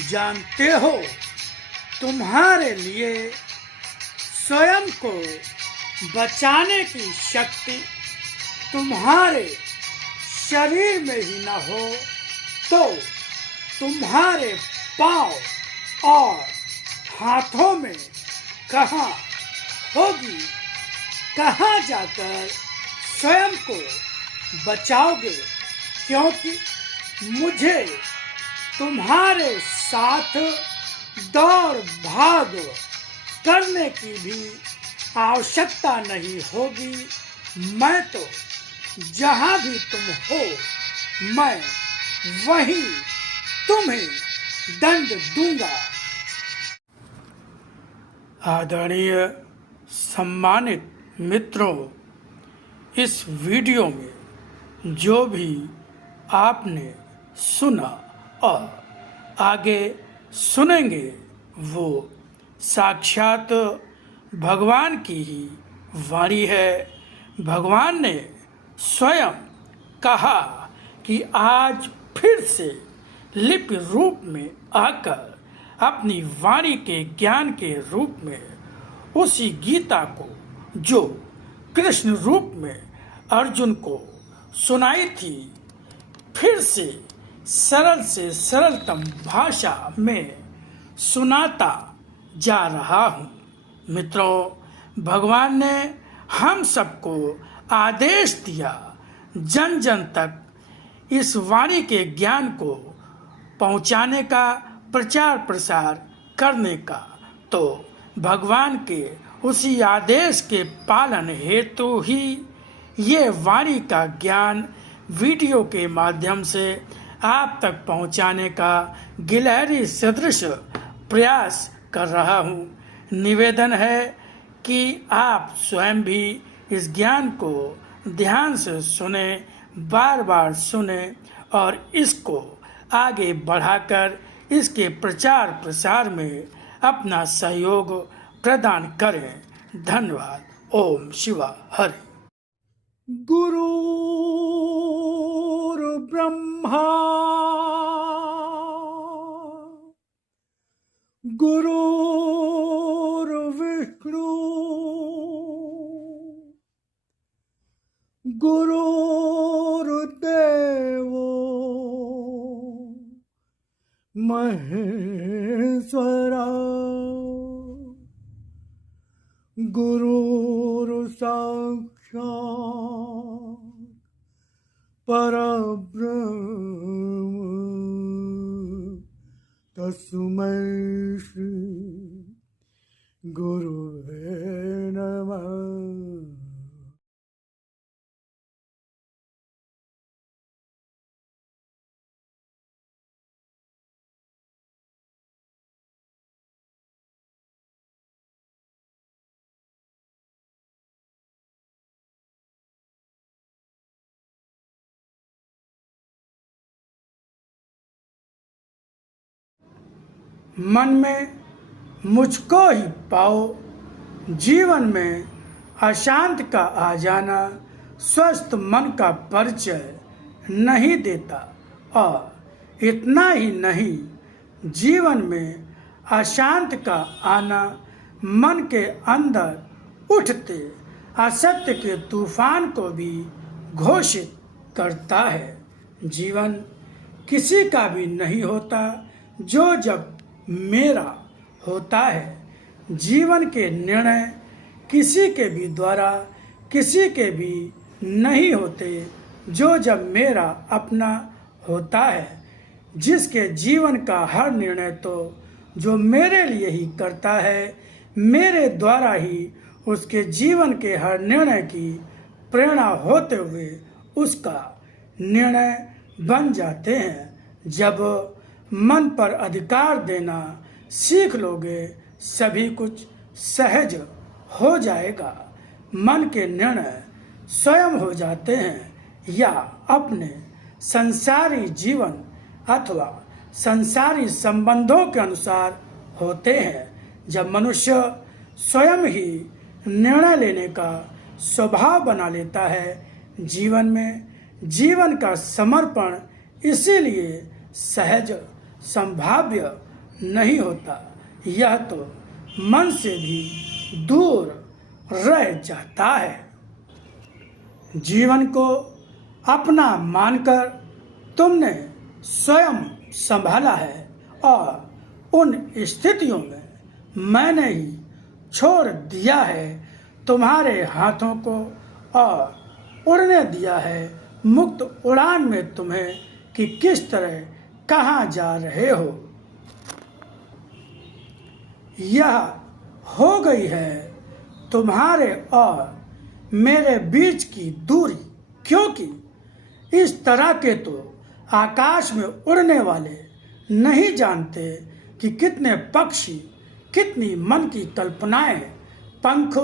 जानते हो, तुम्हारे लिए स्वयं को बचाने की शक्ति तुम्हारे शरीर में ही न हो तो तुम्हारे पांव और हाथों में कहाँ होगी? कहाँ जाकर स्वयं को बचाओगे? क्योंकि मुझे तुम्हारे साथ दौड़ भाग करने की भी आवश्यकता नहीं होगी। मैं तो जहाँ भी तुम हो, मैं वहीं तुम्हें दंड दूंगा। आदरणीय सम्मानित मित्रों, इस वीडियो में जो भी आपने सुना और आगे सुनेंगे वो साक्षात भगवान की ही वाणी है। भगवान ने स्वयं कहा कि आज फिर से लिपि रूप में आकर अपनी वाणी के ज्ञान के रूप में उसी गीता को जो कृष्ण रूप में अर्जुन को सुनाई थी, फिर से सरलतम भाषा में सुनाता जा रहा हूँ। मित्रों, भगवान ने हम सबको आदेश दिया जन जन तक इस वाणी के ज्ञान को पहुँचाने का, प्रचार प्रसार करने का। तो भगवान के उसी आदेश के पालन हेतु ही ये वाणी का ज्ञान वीडियो के माध्यम से आप तक पहुंचाने का गिलहरी सदृश प्रयास कर रहा हूं। निवेदन है कि आप स्वयं भी इस ज्ञान को ध्यान से सुने, बार बार सुने और इसको आगे बढ़ाकर इसके प्रचार प्रसार में अपना सहयोग प्रदान करें। धन्यवाद। ओम शिवा हरि। गुरुर्ब्रह्मा गुरुर्विष्णु गुरुर्देवो महेश्वरा गुरुर्साक्षात् परब्रह्म तस्मै श्री गुरुवे नमः। मन में मुझको ही पाओ, जीवन में अशांत का आ जाना स्वस्थ मन का परिचय नहीं देता। और इतना ही नहीं, जीवन में अशांत का आना मन के अंदर उठते असत्य के तूफान को भी घोषित करता है। जीवन किसी का भी नहीं होता जो जब मेरा होता है। जीवन के निर्णय किसी के भी द्वारा किसी के भी नहीं होते जो जब मेरा अपना होता है। जिसके जीवन का हर निर्णय तो जो मेरे लिए ही करता है, मेरे द्वारा ही उसके जीवन के हर निर्णय की प्रेरणा होते हुए उसका निर्णय बन जाते हैं। जब मन पर अधिकार देना सीख लोगे, सभी कुछ सहज हो जाएगा। मन के निर्णय स्वयं हो जाते हैं या अपने संसारी जीवन अथवा संसारी संबंधों के अनुसार होते हैं। जब मनुष्य स्वयं ही निर्णय लेने का स्वभाव बना लेता है जीवन में, जीवन का समर्पण इसीलिए सहज संभाव्य नहीं होता, यह तो मन से भी दूर रह जाता है। जीवन को अपना मानकर तुमने स्वयं संभाला है और उन स्थितियों में मैंने ही छोड़ दिया है तुम्हारे हाथों को और उड़ने दिया है मुक्त उड़ान में तुम्हें कि किस तरह कहाँ जा रहे हो। यह हो गई है तुम्हारे और मेरे बीच की दूरी, क्योंकि इस तरह के तो आकाश में उड़ने वाले नहीं जानते कि कितने पक्षी, कितनी मन की कल्पनाएं पंख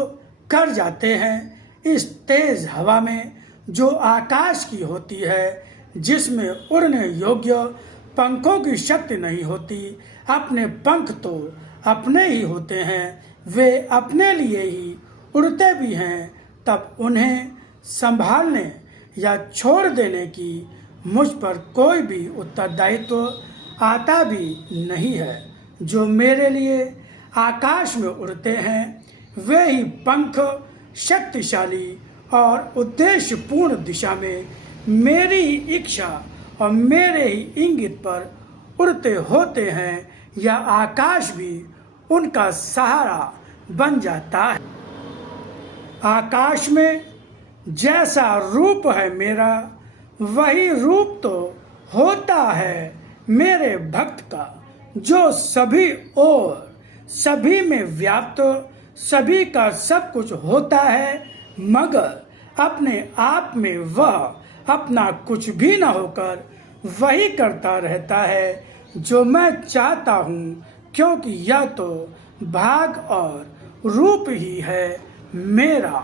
कर जाते हैं इस तेज हवा में जो आकाश की होती है, जिसमें उड़ने योग्य पंखों की शक्ति नहीं होती। अपने पंख तो अपने ही होते हैं, वे अपने लिए ही उड़ते भी हैं, तब उन्हें संभालने या छोड़ देने की मुझ पर कोई भी उत्तरदायित्व आता भी नहीं है। जो मेरे लिए आकाश में उड़ते हैं वे ही पंख शक्तिशाली और उद्देश्यपूर्ण दिशा में मेरी ही इच्छा और मेरे ही इंगित पर उड़ते होते हैं, या आकाश भी उनका सहारा बन जाता है। आकाश में जैसा रूप है मेरा, वही रूप तो होता है मेरे भक्त का, जो सभी और सभी में व्याप्त, सभी का सब कुछ होता है, मगर अपने आप में वह अपना कुछ भी न होकर वही करता रहता है जो मैं चाहता हूँ, क्योंकि यह तो भाग और रूप ही है मेरा।